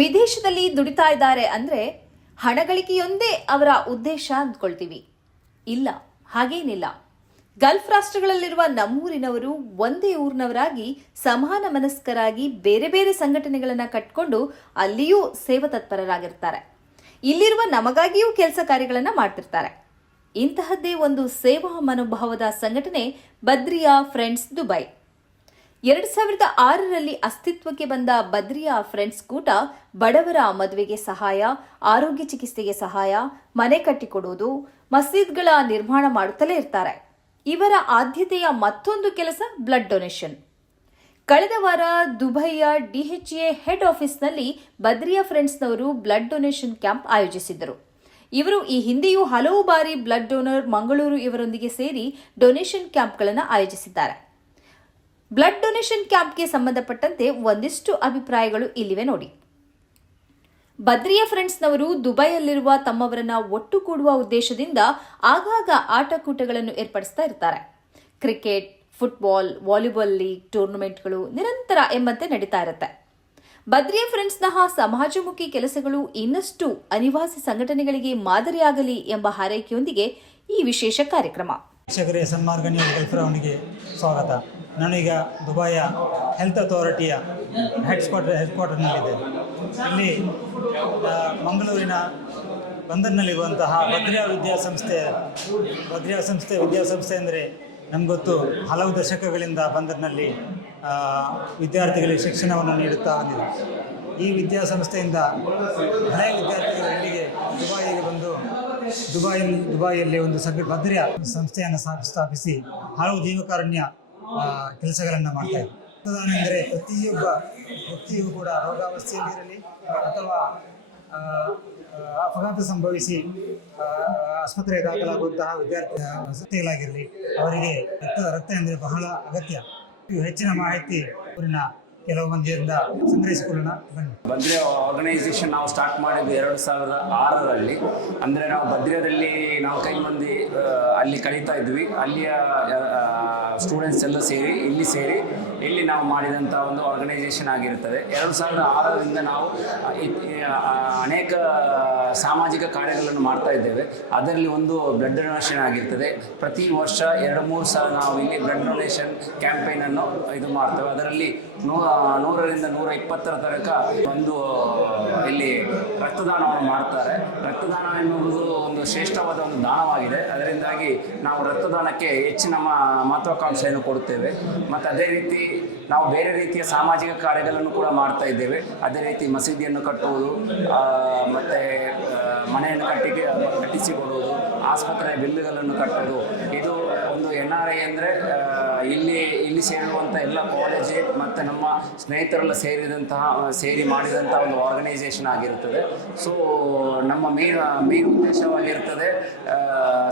ವಿದೇಶದಲ್ಲಿ ದುಡಿತಾ ಇದ್ದಾರೆ ಅಂದ್ರೆ ಹಣಗಳಿಕೆಯೊಂದೇ ಅವರ ಉದ್ದೇಶ ಅಂದ್ಕೊಳ್ತೀವಿ. ಇಲ್ಲ, ಹಾಗೇನಿಲ್ಲ. ಗಲ್ಫ್ ರಾಷ್ಟ್ರಗಳಲ್ಲಿರುವ ನಮ್ಮೂರಿನವರು ಒಂದೇ ಊರಿನವರಾಗಿ ಸಮಾನ ಮನಸ್ಕರಾಗಿ ಬೇರೆ ಬೇರೆ ಸಂಘಟನೆಗಳನ್ನು ಕಟ್ಕೊಂಡು ಅಲ್ಲಿಯೂ ಸೇವಾ ತತ್ಪರರಾಗಿರ್ತಾರೆ ಇಲ್ಲಿರುವ ನಮಗಾಗಿಯೂ ಕೆಲಸ ಕಾರ್ಯಗಳನ್ನು ಮಾಡ್ತಿರ್ತಾರೆ. ಇಂತಹದ್ದೇ ಒಂದು ಸೇವಾ ಮನೋಭಾವದ ಸಂಘಟನೆ ಬದ್ರಿಯಾ ಫ್ರೆಂಡ್ಸ್ ದುಬೈ. ಎರಡ್ ಸಾವಿರದ ಆರರಲ್ಲಿ ಅಸ್ತಿತ್ವಕ್ಕೆ ಬಂದ ಬದ್ರಿಯಾ ಫ್ರೆಂಡ್ಸ್ ಕೂಟ ಬಡವರ ಮದುವೆಗೆ ಸಹಾಯ, ಆರೋಗ್ಯ ಚಿಕಿತ್ಸೆಗೆ ಸಹಾಯ, ಮನೆ ಕಟ್ಟಿಕೊಡುವುದು, ಮಸೀದ್ಗಳ ನಿರ್ಮಾಣ ಮಾಡುತ್ತಲೇ ಇರ್ತಾರೆ. ಇವರ ಆದ್ಯತೆಯ ಮತ್ತೊಂದು ಕೆಲಸ ಬ್ಲಡ್ ಡೊನೇಷನ್. ಕಳೆದ ವಾರ ದುಬೈಯ ಡಿಎಚ್ಎ ಹೆಡ್ ಆಫೀಸ್ನಲ್ಲಿ ಬದ್ರಿಯಾ ಫ್ರೆಂಡ್ಸ್ನವರು ಬ್ಲಡ್ ಡೊನೇಷನ್ ಕ್ಯಾಂಪ್ ಆಯೋಜಿಸಿದ್ದರು. ಇವರು ಈ ಹಿಂದೆಯೂ ಹಲವು ಬಾರಿ ಬ್ಲಡ್ ಡೋನರ್ ಮಂಗಳೂರು ಇವರೊಂದಿಗೆ ಸೇರಿ ಡೊನೇಷನ್ ಕ್ಯಾಂಪ್ಗಳನ್ನು ಆಯೋಜಿಸಿದ್ದಾರೆ. ಬ್ಲಡ್ ಡೊನೇಷನ್ ಕ್ಯಾಂಪ್ಗೆ ಸಂಬಂಧಪಟ್ಟಂತೆ ಒಂದಿಷ್ಟು ಅಭಿಪ್ರಾಯಗಳು ಇಲ್ಲಿವೆ ನೋಡಿ. ಬದ್ರಿಯ ಫ್ರೆಂಡ್ಸ್ನವರು ದುಬೈಯಲ್ಲಿರುವ ತಮ್ಮವರನ್ನ ಒಟ್ಟುಗೂಡುವ ಉದ್ದೇಶದಿಂದ ಆಗಾಗ ಆಟಕೂಟಗಳನ್ನು ಏರ್ಪಡಿಸ್ತಾ ಇರ್ತಾರೆ. ಕ್ರಿಕೆಟ್, ಫುಟ್ಬಾಲ್, ವಾಲಿಬಾಲ್ ಲೀಗ್ ಟೂರ್ನಮೆಂಟ್ಗಳು ನಿರಂತರ ಎಂಬಂತೆ ನಡೀತಾ ಇರುತ್ತೆ. ಬದ್ರಿಯ ಫ್ರೆಂಡ್ಸ್ನಹ ಸಮಾಜಮುಖಿ ಕೆಲಸಗಳು ಇನ್ನಷ್ಟು ಅನಿವಾಸಿ ಸಂಘಟನೆಗಳಿಗೆ ಮಾದರಿಯಾಗಲಿ ಎಂಬ ಹಾರೈಕೆಯೊಂದಿಗೆ ಈ ವಿಶೇಷ ಕಾರ್ಯಕ್ರಮ. ಸ್ವಾಗತ. ನಾನೀಗ ದುಬಾಯ ಹೆಲ್ತ್ ಅಥಾರಿಟಿಯ ಹೆಡ್ ಕ್ವಾರ್ಟರ್ ಹೆಡ್ ಕ್ವಾರ್ಟರ್ನಲ್ಲಿದ್ದೇನೆ ಇಲ್ಲಿ ಮಂಗಳೂರಿನ ಬಂದರ್ನಲ್ಲಿರುವಂತಹ ಭದ್ರ್ಯಾ ವಿದ್ಯಾಸಂಸ್ಥೆ ಭದ್ರ್ಯಾ ಸಂಸ್ಥೆ, ವಿದ್ಯಾಸಂಸ್ಥೆ ಅಂದರೆ ನಮ್ಗೆ ಗೊತ್ತು, ಹಲವು ದಶಕಗಳಿಂದ ಬಂದರ್ನಲ್ಲಿ ವಿದ್ಯಾರ್ಥಿಗಳಿಗೆ ಶಿಕ್ಷಣವನ್ನು ನೀಡುತ್ತಾ ಬಂದಿದೆ. ಈ ವಿದ್ಯಾಸಂಸ್ಥೆಯಿಂದ ಹಳೆಯ ವಿದ್ಯಾರ್ಥಿಗಳು ಇಲ್ಲಿಗೆ ದುಬಾಯಿಗೆ ಬಂದು ದುಬಾಯಲ್ಲಿ ದುಬಾಯಿಯಲ್ಲಿ ಒಂದು ಸಭೆ ಭದ್ರ್ಯ ಸಂಸ್ಥೆಯನ್ನು ಸ್ಥಾ- ಸ್ಥಾಪಿಸಿ, ಹಲವು ಜೀವಕಾರುಣ್ಯ ಕೆಲಸಗಳನ್ನು ಮಾಡ್ತಾ ಇದ್ದಾರೆ ರಕ್ತದಾನ ಅಂದರೆ ಪ್ರತಿಯೊಬ್ಬ ವ್ಯಕ್ತಿಯೂ ಕೂಡ ರೋಗಾವಸ್ಥೆಯಲ್ಲಿರಲಿ ಅಥವಾ ಅಪಘಾತ ಸಂಭವಿಸಿ ಆಸ್ಪತ್ರೆ ಆಸ್ಪತ್ರೆಗೆ ದಾಖಲಾಗುವಂತಹ ವಿದ್ಯಾರ್ಥಿ ವಸತಿಗಳಾಗಿರಲಿ ಅವರಿಗೆ ರಕ್ತ ರಕ್ತ ಎಂದರೆ ಬಹಳ ಅಗತ್ಯ. ಹೆಚ್ಚಿನ ಮಾಹಿತಿ ಕೆಲವು ಮಂದಿಯಿಂದ ಸಂಗ್ರಹಿಸಿಕೊಳ್ಳೋಣ. ಬನ್ನಿ. ಭದ್ರ್ಯ ಆರ್ಗನೈಸೇಷನ್ ನಾವು ಸ್ಟಾರ್ಟ್ ಮಾಡಿದ್ದು ಎರಡು ಸಾವಿರದ ಆರರಲ್ಲಿ. ಅಂದರೆ ನಾವು ಭದ್ರದಲ್ಲಿ ನಾವು ಕೈ ಮಂದಿ ಅಲ್ಲಿ ಕಳೀತಾ ಇದ್ವಿ. ಅಲ್ಲಿಯ ಸ್ಟೂಡೆಂಟ್ಸ್ ಎಲ್ಲ ಸೇರಿ, ಇಲ್ಲಿ ಸೇರಿ, ಇಲ್ಲಿ ನಾವು ಮಾಡಿದಂಥ ಒಂದು ಆರ್ಗನೈಸೇಷನ್ ಆಗಿರುತ್ತದೆ. ಎರಡು ಸಾವಿರದ ಆರರಿಂದ ನಾವು ಅನೇಕ ಸಾಮಾಜಿಕ ಕಾರ್ಯಗಳನ್ನು ಮಾಡ್ತಾ ಇದ್ದೇವೆ. ಅದರಲ್ಲಿ ಒಂದು ಬ್ಲಡ್ ಡೊನೇಷನ್ ಆಗಿರ್ತದೆ. ಪ್ರತಿ ವರ್ಷ ಎರಡು ಮೂರು ಸಲ ನಾವು ಇಲ್ಲಿ ಬ್ಲಡ್ ಡೊನೇಷನ್ ಕ್ಯಾಂಪೇನನ್ನು ಇದು ಮಾಡ್ತೇವೆ. ಅದರಲ್ಲಿ ನೂ ನೂರರಿಂದ ನೂರ ಇಪ್ಪತ್ತರ ತನಕ ಒಂದು, ಇಲ್ಲಿ ರಕ್ತದಾನವನ್ನು ಮಾಡ್ತಾರೆ. ರಕ್ತದಾನ ಎನ್ನುವುದು ಒಂದು ಶ್ರೇಷ್ಠವಾದ ಒಂದು ದಾನವಾಗಿದೆ. ಅದರಿಂದಾಗಿ ನಾವು ರಕ್ತದಾನಕ್ಕೆ ಹೆಚ್ಚಿನ ಮಹತ್ವಾಕಾಂಕ್ಷೆಯನ್ನು ಕೊಡುತ್ತೇವೆ. ಮತ್ತು ಅದೇ ರೀತಿ ನಾವು ಬೇರೆ ರೀತಿಯ ಸಾಮಾಜಿಕ ಕಾರ್ಯಗಳನ್ನು ಕೂಡ ಮಾಡ್ತಾ ಇದ್ದೇವೆ. ಅದೇ ರೀತಿ ಮಸೀದಿಯನ್ನು ಕಟ್ಟುವುದು ಮತ್ತು ಮನೆಯನ್ನು ಕಟ್ಟಿಗೆ, ಕಟ್ಟಿಸಿಕೊಡುವುದು ಆಸ್ಪತ್ರೆಯ ಬಿಲ್ಲುಗಳನ್ನು ಕಟ್ಟೋದು. ಇದು ಒಂದು ಎನ್ ಆರ್ ಐ ಅಂದರೆ ಇಲ್ಲಿ ಇಲ್ಲಿ ಸೇರುವಂಥ ಎಲ್ಲ ಕಾಲೇಜ್ ಮತ್ತು ನಮ್ಮ ಸ್ನೇಹಿತರೆಲ್ಲ ಸೇರಿದಂತಹ ಸೇರಿ ಮಾಡಿದಂಥ ಒಂದು ಆರ್ಗನೈಸೇಷನ್ ಆಗಿರುತ್ತದೆ. ಸೊ ನಮ್ಮ ಮೇನ್ ಮೇನ್ ಉದ್ದೇಶವಾಗಿರ್ತದೆ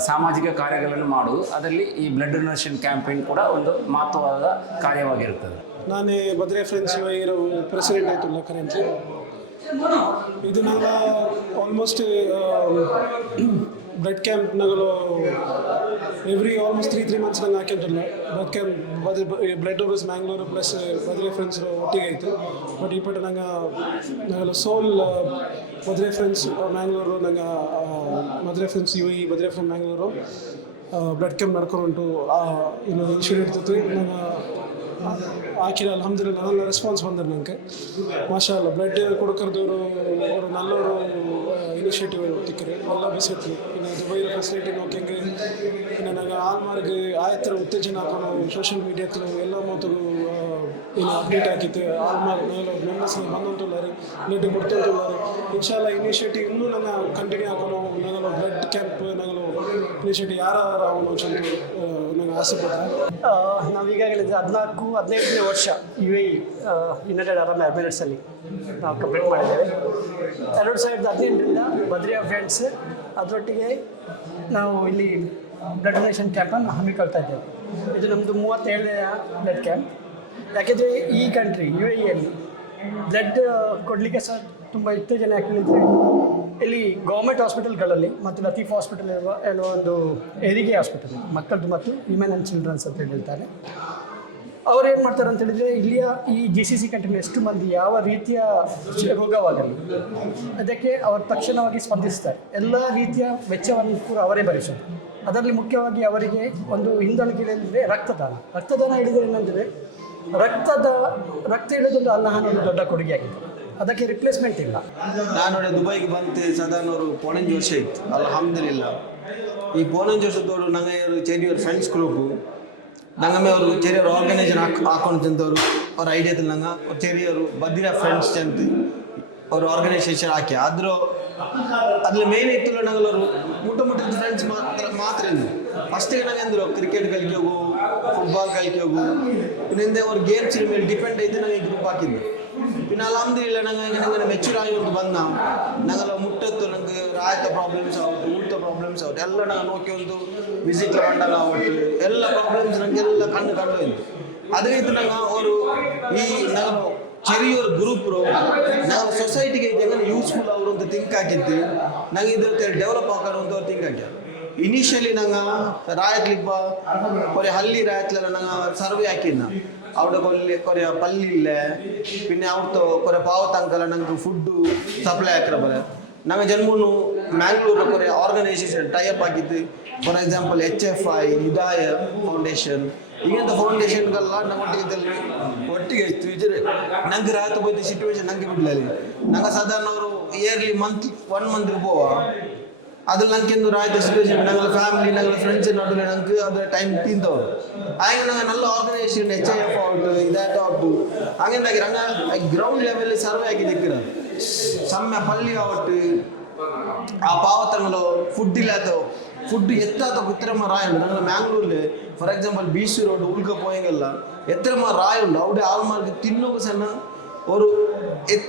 ಸಾಮಾಜಿಕ ಕಾರ್ಯಗಳನ್ನು ಮಾಡುವುದು. ಅದರಲ್ಲಿ ಈ ಬ್ಲಡ್ ಡೊನೇಷನ್ ಕ್ಯಾಂಪೇನ್ ಕೂಡ ಒಂದು ಮಹತ್ವವಾದ ಕಾರ್ಯವಾಗಿರುತ್ತದೆ. ನಾನೇ ಬದ್ರೆ ಫ್ರೆಂಡ್ಸ್ ಇರೋ ಪ್ರೆಸಿಡೆಂಟ್ ಆಯ್ತಲ್ಲ ಕರೆಂಟ್ಲಿ ಇದು ನಂಗೆ almost blood camp ನಗಳು every almost three three months ನಂಗೆ ಹಾಕಿದ್ರಲ್ಲ blood camp ಬದ್ರೆ blood donors Mangalore plus ಮದುವೆ ಫ್ರೆಂಡ್ಸ್ ಒಟ್ಟಿಗೆ ಆಯಿತು. ಬಟ್ ಈ ಪಟ್ಟು ನಂಗೆ, ನಾವೆಲ್ಲ ಸೋಲ್ ಮದುವೆ ಫ್ರೆಂಡ್ಸ್ ಮ್ಯಾಂಗ್ಳೂರು ನಂಗೆ ಮದುವೆ ಫ್ರೆಂಡ್ಸ್ ಯು ಇ ಮದುವೆ ಫ್ರೆಂಡ್ ಮ್ಯಾಂಗ್ಳೂರು ಬ್ಲಡ್ ಕ್ಯಾಂಪ್ ನಡ್ಕೊಂಡು ಇನ್ನು ಇನ್ಶೂರ್ ಇರ್ತಿತ್ತು. ನಂಗೆ ಹಾಕಿಲ್ಲ ಅಲ್ಹಮ್ದಿಲ್ಲ ನನ್ನ ರೆಸ್ಪಾನ್ಸ್ ಬಂದರು ನನಗೆ ಮಾಷಾಲ್ಲ ಅಲ್ಲ ಬ್ಲಡ್ ಕೊಡ್ಕರ್ದವರು, ಅವರು ನಲ್ಲವರು ಇನಿಷಿಯೇಟಿವ್ ತಿಕ್ಕರಿ ಎಲ್ಲ ಬಿಸಿತ್ತು ಇನ್ನು ದುಬೈ ಫೆಸಿಲಿಟಿ ನೋಕಿಂಗ್ ನನಗೆ ಆಲ್ಮಾರ್ಗ್ ಆಯತ್ತರ ಉತ್ತೇಜನ ಹಾಕೊಂಡು ಸೋಷಿಯಲ್ ತರ ಎಲ್ಲ ಮಾತುಗಳು ಇನ್ನು ಅಪ್ಡೇಟ್ ಹಾಕಿತ್ತು ಆಲ್ಮಾರ್ ಮೆಂಬರ್ಸ್ ಬಂದಂತಾರೆ ಬ್ಲಡ್ ಕೊಡ್ತಂತುಳ್ಳಾರು. ಇನ್ಶಾಲ್ಲ ಇನಿಷಿಯೇಟಿವ್ ಇನ್ನೂ ನನ್ನ ಕಂಟಿನ್ಯೂ ಹಾಕೊಂಡು ನಂಗಲು ಬ್ಲಡ್ ಕ್ಯಾಂಪ್ ನಾನು ಇನಿಷಿಯೇಟಿವ್ ಯಾರು ಅವನು ನನಗೆ ಆಸೆ ಆ, ನಾವು ಈಗಾಗಲೇ ಹದಿನಾಲ್ಕು ಹದಿನೈದನೇ ವರ್ಷ ಯು ಎ ಯುನೈಟೆಡ್ ಅರಬ್ ಎಮಿರೇಟ್ಸಲ್ಲಿ ನಾವು ಕಂಪ್ಲೀಟ್ ಮಾಡಿದ್ದೇವೆ. ಎರಡು ಸಾವಿರದ ಹದಿನೆಂಟರಿಂದ ಬದ್ರಿಯಾ ಫ್ರೆಂಡ್ಸ್ ಅದರೊಟ್ಟಿಗೆ ನಾವು ಇಲ್ಲಿ ಬ್ಲಡ್ ಡೊನೇಷನ್ ಕ್ಯಾಂಪನ್ನು ಹಮ್ಮಿಕೊಳ್ತಾ ಇದ್ದೇವೆ. ಇದು ನಮ್ಮದು ಮೂವತ್ತೇಳನೇ ಬ್ಲಡ್ ಕ್ಯಾಂಪ್ ಯಾಕೆಂದರೆ ಈ ಕಂಟ್ರಿ ಯು ಎ ಇಯಲ್ಲಿ ಬ್ಲಡ್ ಕೊಡಲಿಕ್ಕೆ ಸಹ ತುಂಬ ಉತ್ತೇಜನ ಯಾಕಂದರೆ ಇಲ್ಲಿ ಗೌರ್ಮೆಂಟ್ ಹಾಸ್ಪಿಟಲ್ಗಳಲ್ಲಿ ಮತ್ತು ಲತೀಫ್ ಹಾಸ್ಪಿಟಲ್ ಇರುವ ಒಂದು ಹೆರಿಗೆ ಹಾಸ್ಪಿಟಲ್ ಮಕ್ಕಳದ್ದು ಮತ್ತು ವಿಮೆನ್ ಆ್ಯಂಡ್ ಚಿಲ್ಡ್ರನ್ಸ್ ಅಂತ ಹೇಳ್ತಾರೆ ಅವ್ರು ಏನು ಮಾಡ್ತಾರೆ ಅಂತ ಹೇಳಿದ್ರೆ, ಇಲ್ಲಿಯ ಈ ಜಿ ಸಿ ಸಿ ಕಂಟ್ರಿ ಎಷ್ಟು ಮಂದಿ ಯಾವ ರೀತಿಯ ರೋಗವಾಗಲಿ, ಅದಕ್ಕೆ ಅವರು ತಕ್ಷಣವಾಗಿ ಸ್ಪರ್ಧಿಸ್ತಾರೆ ಎಲ್ಲ ರೀತಿಯ ವೆಚ್ಚವನ್ನು ಕೂಡ ಅವರೇ ಭರಿಸೋದು. ಅದರಲ್ಲಿ ಮುಖ್ಯವಾಗಿ ಅವರಿಗೆ ಒಂದು ಹಿಂದಳಿಕೆ ರಕ್ತದಾನ. ರಕ್ತದಾನ ಹೇಳಿದರೆ ಏನಂದರೆ, ರಕ್ತದ, ರಕ್ತ ಇಳಿದೊಂದು ಅನ್ನಹಾನ ಒಂದು ದೊಡ್ಡ ಕೊಡುಗೆಯಾಗಿದೆ ಅದಕ್ಕೆ ರಿಪ್ಲೇಸ್ಮೆಂಟ್ ಇಲ್ಲ. ನಾನು ದುಬೈಗೆ ಬಂತೆ, ಸದಾನ್ ಅವರು ಪೋಣಂಜಿ ವರ್ಷ ಇತ್ತು. ಅಲ್ಹಮ್ದುಲಿಲ್ಲ. ಈ ಪೋಣಂಜಿ ವರ್ಷದವರು ನಂಗೆ ಚೈನಿಯವ್ರ ಫ್ರೆಂಡ್ಸ್ ಗ್ರೂಪು ನಂಗಮ್ಮೆ ಅವರು ಚೆರಿಯವ್ರ ಆರ್ಗನೈಸೇಷನ್ ಹಾಕ್ ಹಾಕೊಂಡು ತಿಂತವರು ಅವ್ರ ಐಡಿಯಾ ನಂಗೆ ಅವ್ರ ಚೆರಿಯವರು ಬದಿರ ಫ್ರೆಂಡ್ಸ್ ಅಂತ ಅವ್ರ ಆರ್ಗನೈಸೇಷನ್ ಹಾಕಿ. ಆದರೂ ಅದ್ರಲ್ಲಿ ಮೇನ್ ಇತ್ತು ನಂಗಲ್ಲವರು ಮುಟ್ಟ ಮುಟ್ಟಿದ ಫ್ರೆಂಡ್ಸ್ ಮಾತ್ರ ಮಾತ್ರ ಇದ್ರು ಫಸ್ಟಿಗೆ ನಂಗೆ ಅಂದರು ಕ್ರಿಕೆಟ್ ಕಲಿಕೆ ಹೋಗು ಫುಟ್ಬಾಲ್ ಕಲಿಕೆ ಹೋಗು. ಇನ್ನೊಂದೇ ಅವ್ರ ಗೇಮ್ಸ್ ಮೇಲೆ ಡಿಪೆಂಡ್ ಐತೆ ನಂಗೆ ಗ್ರೂಪ್ ಹಾಕಿದ್ದು. പിന്നെ അലഹമില്ല ഞങ്ങൾ ഇങ്ങനെ ഇങ്ങനെ മെച്ചൂർ ആയതുകൊണ്ട് വന്ന ഞങ്ങൾ മുറ്റത്ത് ഞങ്ങൾക്ക് രായത്തെ പ്രോബ്ലംസ് ആവട്ടെ ಊಟದ ಪ್ರಾಬ್ಲಮ್ಸ್ ಆಗುತ್ತೆ ಎಲ್ಲ ನಾವು ನೋಡ್ಕೊಂಡು ವಿಸಿಟ್ ಬಂದಾಗ ಆವಟ್ಟು ಎಲ್ಲ ಪ್ರಾಬ್ಲಮ್ಸ್ ನಂಗೆ ಎಲ್ಲ ಕಂಡು ಕಂಡು ಇತ್ತು ಅದೇ ರೀತಿ ನಂಗೆ ಅವರು ಈ ನಾವು ಚೆರಿಯೋರ್ ಗ್ರೂಪ್ ನಾವು ಸೊಸೈಟಿಗೆ ಇದೆಲ್ಲ ಯೂಸ್ಫುಲ್ ಅವರು ಅಂತ ಥಿಂಕ್ ಆಗಿದ್ದು ನಂಗೆ ಇದ್ರ ಡೆವಲಪ್ ಆಗೋಣ ಅಂತ ಅವ್ರು ಥಿಂಕ್ ಆಗ್ಯಾರ ಇನಿಷಿಯಲಿ ನಂಗೆ ರಾಯತ್ಲಿಪ್ಪ ಕೊರೆ ಹಳ್ಳಿ ರಾಯತ್ಲೆಲ್ಲ ನಂಗೆ ಸರ್ವೆ ಹಾಕಿದ್ನ അവിടെ കൊല്ലി കുറെ പല്ലില്ലേ പിന്നെ അവിടുത്തെ കുറെ പാവത്തങ്കൾ ഞങ്ങൾക്ക് ഫുഡ് സപ്ലൈ ആക്കിற പോലെ நாங்க ஜென்மூனு மேங்களூர்ல குறை ஆர்கனைசேஷன் டைப் ஆக்கிட்டு ஃபார் எக்ஸாம்பிள் ஹெச்எஃப்ஐ யுதாய ஃபவுண்டேஷன் ಇಂಥ ಫೌಂಡೇಶನ್ಗೆಲ್ಲ ನಮ್ಮ ಒಟ್ಟಿಗೆ ಒಟ್ಟಿಗೆ ಇತ್ತು ಇದ್ರೆ ನಂಗೆ ರಾತ್ರಿ ಹೋಯ್ತು ಸಿಚುವೇಶನ್ ನಂಗೆ ಬಿಡ್ಲಲ್ಲಿ ನಂಗೆ ಸಾಧಾರಣ ಅವರು ಇಯರ್ಲಿ ಮಂತ್ ಒನ್ ಮಂತ್ ಹೋಗುವ ಅದೆಲ್ಲ ಕೆಂದು ಆಯ್ತು ಸಿಚುವೇಶನ್ ನಂಗಳ ಫ್ಯಾಮಿಲಿ ನಂಗಳ ಫ್ರೆಂಡ್ಸ್ ನಡುವೆ ನಂಗೆ ಅದು ಟೈಮ್ ತಿಂದವರು ಹಾಗೆ ನಂಗೆ ನಲ್ಲ ಆರ್ಗನೈಸೇಷನ್ ಎಚ್ ಐ ಎಫ್ ಆವಟ್ಟು ಇದಾಯ್ತು ಆವಟ್ಟು ಹಾಗೆ ನಂಗೆ ನಂಗೆ ಗ್ರೌಂಡ್ ಲೆವೆಲ್ ಸರ್ವೆ ಆಗಿ ದಿಕ್ಕಿರ ಸಮ್ಮ ಪಲ್ಲಿ ಆವಟ್ಟು ಆ ಪಾವತಗಳು ಫುಡ್ ಇಲ್ಲಾತವು ஃபுட்டு எத்தாத்த குத்திரமா ராய் உண்டு. நாங்கள் மேங்களூர்ல ஃபார் எக்ஸாம்பிள் பீச் ரோடு உள்க போயங்கல்ல எத்திரமா ராய் உண்டு. அப்படி ஆல்மார்க்கு தின்னுக்கு சொன்னா ஒரு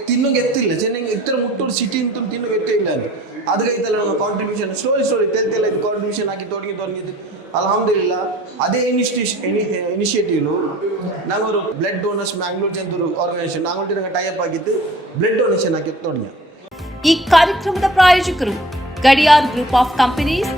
தின்னுக்கு எத்தில்லை சென்னைங்க இத்தனை முட்டூர் சிட்டின்னு தின்னுக்கு எத்தில்லை ಅದಕ್ಕೈತಲ್ಲ ನಮ್ಮ ಕಾಂಟ್ರಿಬ್ಯೂಷನ್ ಸ್ಲೋಲಿ ಸ್ಟೋರಿ ತೆಲ್ ಇದು ಕಾಂಟ್ರಿಬ್ಯೂಷನ್ ಹಾಕಿ ತೊಡಗಿ ತೊಡಗಿದ್ದು ಅಲ್ಹಮ್ದುಲಿಲ್ಲ, ಅದೇ ಇನಿಸ್ಟೇಷನ್ ಇನಿಷಿಯೇಟಿವ್ನು ನಾವೊರು ಬ್ಲಡ್ ಡೋನರ್ಸ್ ಮ್ಯಾಂಗ್ಳೂರ್ ಚಂದೂರು ಆರ್ಗನೈಸೇಷನ್ ನಾವೊಂಟಿ ನಂಗೆ ಟೈಅಪ್ ಆಗಿದ್ದು ಬ್ಲಡ್ ಡೊನೇಷನ್ ಹಾಕಿ ತೊಡಗಿ. ಈ ಕಾರ್ಯಕ್ರಮದ ಪ್ರಾಯೋಜಕರು Gadiyar group of companies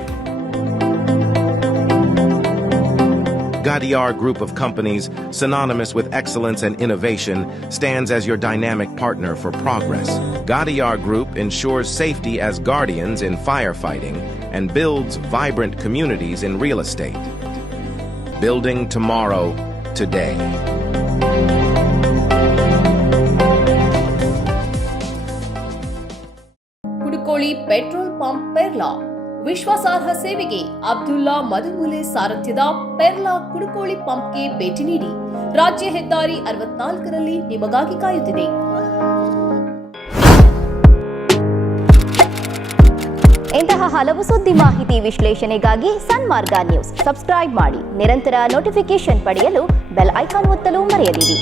Gaudiar Group of companies, synonymous with excellence and innovation, stands as your dynamic partner for progress. Gaudiar Group ensures safety as guardians in firefighting and builds vibrant communities in real estate. Building tomorrow, today. Petrol Pump Perla ವಿಶ್ವಾಸಾರ್ಹ ಸೇವೆಗೆ ಅಬ್ದುಲ್ಲಾ ಮದುಮುಲೆ ಸಾರಥ್ಯದ ಪೆರ್ಲಾ ಕುಡುಕೋಳಿ ಪಂಪ್ಗೆ ಭೇಟಿ ನೀಡಿ ರಾಜ್ಯ ಹೆದ್ದಾರಿ ಅರವತ್ನಾಲ್ಕರಲ್ಲಿ ನಿಮಗಾಗಿ ಕಾಯುತ್ತಿದೆ. ಇಂತಹ ಹಲವು ಸುದ್ದಿ ಮಾಹಿತಿ ವಿಶ್ಲೇಷಣೆಗಾಗಿ ಸನ್ಮಾರ್ಗ ನ್ಯೂಸ್. ಸಬ್ಸ್ಕ್ರೈಬ್ ಮಾಡಿ ನಿರಂತರ ನೋಟಿಫಿಕೇಶನ್ ಪಡೆಯಲು ಬೆಲ್ ಐಕಾನ್ ಒತ್ತಲು ಮರೆಯದಿರಿ.